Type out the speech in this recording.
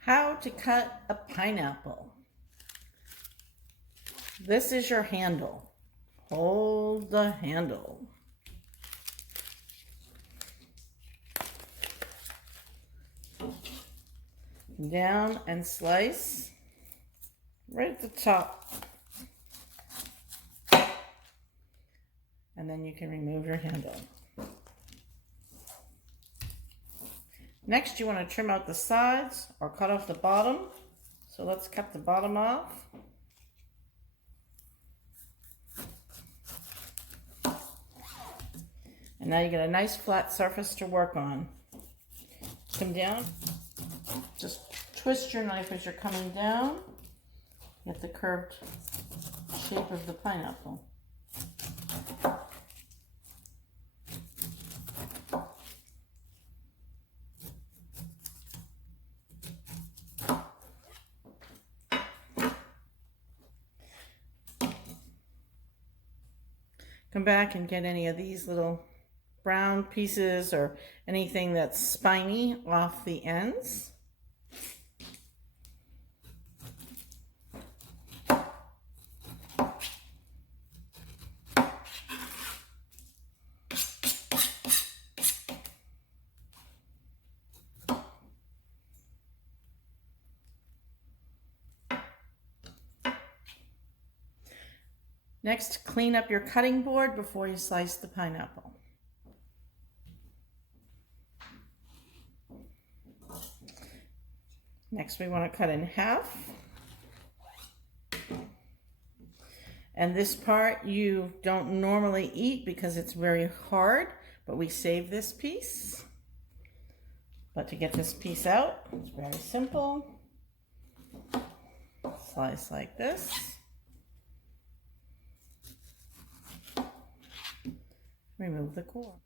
How to cut a pineapple. This is your handle. Hold the handle. Down and slice right at the top. And then you can remove your handle. Next, you want to trim out the sides or cut off the bottom. So let's cut the bottom off. And now you get a nice flat surface to work on. Come down. Just twist your knife as you're coming down. Get the curved shape of the pineapple. Come back and get any of these little brown pieces or anything that's spiny off the ends. Next, clean up your cutting board before you slice the pineapple. Next, we want to cut in half. And this part you don't normally eat because it's very hard, but we save this piece. But to get this piece out, it's very simple. Slice like this. Remove the core.